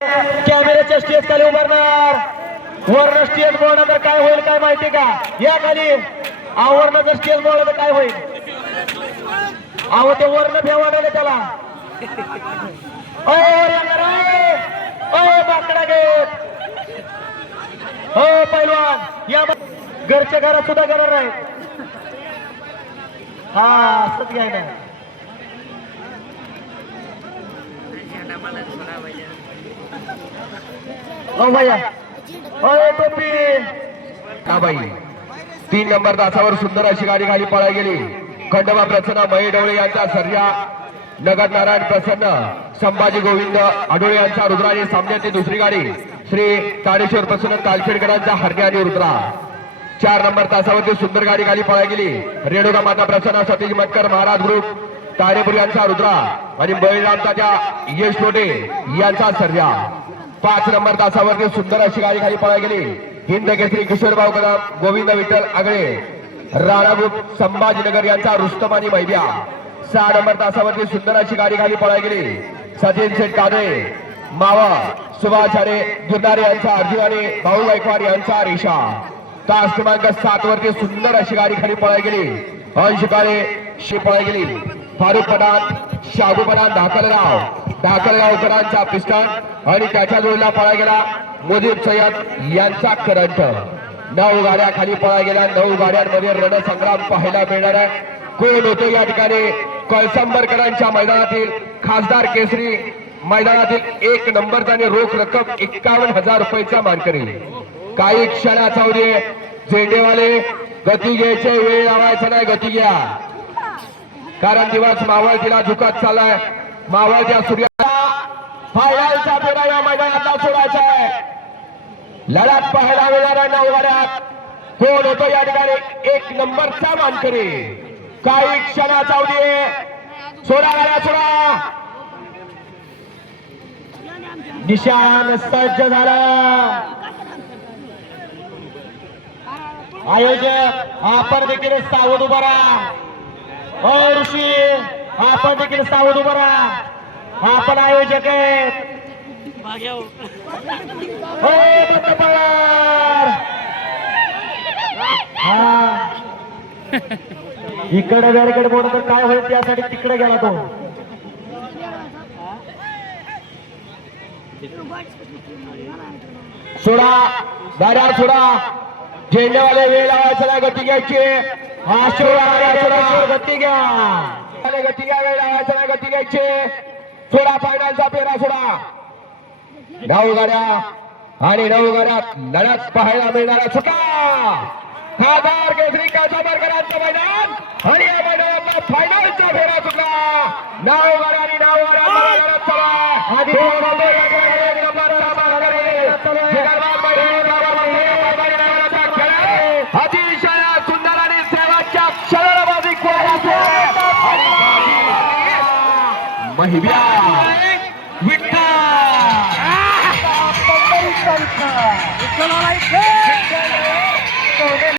कॅमेऱ्याच्या स्टेज खाली उभारणार. वर्ण स्टेज बोलणं तर काय होईल काय माहिती का? या खाली आवरण जर स्टेज बोललं तर काय होईल? अहो ते वर्ण फेवाडले त्याला. माकडा घेत हो पैलवान या घरच्या घरात सुद्धा करणार नाही. हा असंच घ्याय ना. हो भैया टोपी हा बाई 3 नंबर तासावर सुंदर अशी गाडी खाली पळायला गेली. खंडोबा प्रसन्न महेश डवळे यांचा सर्जा, नगर नारायण प्रसन्न संभाजी गोविंद आडोळे यांचा रुद्रा आणि सामन्याची दुसरी गाडी श्री ताडेश्वर प्रसन्न तालखेडकरांचा हरण्या आणि रुद्रा. 4 नंबर तासावरती सुंदर गाडी खाली पळायला गेली. रेणुका माता प्रसन्न सतीश मटकर महाराज ग्रुप तारेपूर यांचा रुद्रा आणि बळीरामचा त्या यश लोटे यांचा सर्जा. 5 नंबर तासावरती सुंदर अशी गाडी खाली पळायला गेली. हिंद केसरी किशोरभाऊ कदम गोविंद विठ्ठल आगळे राणा ग्रुप संभाजीनगर यांचा रुस्तम आणि मैद्या. 6 नंबर तासावरती सुंदर अशी गाडी खाली पळायला गेली. सचिन शेठ कादळे मावा सुभाषारे जुन्नारे यांचा अर्जुन आणि भाऊ गायकवाड यांचा रेषा. तास क्रमांक 7 वरती सुंदर अशी गाडी खाली पळायला गेली. अंश काळे शी पळायला गेली. फारुख पठाण शाहू पठाण धाकलगावकरांचा पिस्टन आणि त्याच्या जोडीला पळा गेला मुजीब सय्यद यांचा करंट. 9 गाड्या खाली पळा गेल्या. 9 गाड्यांमध्ये रणसंग्राम पाहायला मिळणार आहे. कोण होतो या ठिकाणी? कळसंबरकरांच्या मैदानातील खासदार केसरी मैदानातील 1 नंबरचा आणि रोख रक्कम 51,000 रुपयाचा मानकरी. काही क्षणाचा उदे झेंडेवाले गती घ्यायचे, वेळ लावायचा नाही, गती घ्या कारण दिवस मावळतीला झुकत चाललाय. मावळत्या सूर्याला फायनलचा फेरा या मैदानातला सोडायचा आहे. लढत पाहायला मिळणाऱ्या 9 गाड्यात कोण होतो या ठिकाणी 1 नंबरचा मानकरी. काही क्षणाचा उदे सोडा गाड्या सोडा. निशान सज्ज झाला. आयोजक आपण देखील सावध उभा राहा. ऋषी आपण देखील सावध उभा राहा. आपण आयोजक आहेत. इकडे बॅरिकेड बोर्ड तर काय होईल त्यासाठी तिकडे गेला तो. सोडा गाड्या सोडा. झेंडेवाले वेळ लावायचा नाही, गती घ्यायची. गती घ्या, गती घ्या, वेळ लावायचा नाही, गती घ्यायची. सोडा फायनलचा फेरा सोडा. 9 गाड्या आणि 9 गाड्यात लढत पाहायला मिळणारा सुटा खासदार केसरी कळसंबरकरांचं मैदान आणि या मैदानातला फायनलचा फेरा सुटला. 9 गाड्या आणि 9 गाड्या अतिशय सुंदर आणि सेवाच्या क्षणबाजी महिब्या विठ्ठल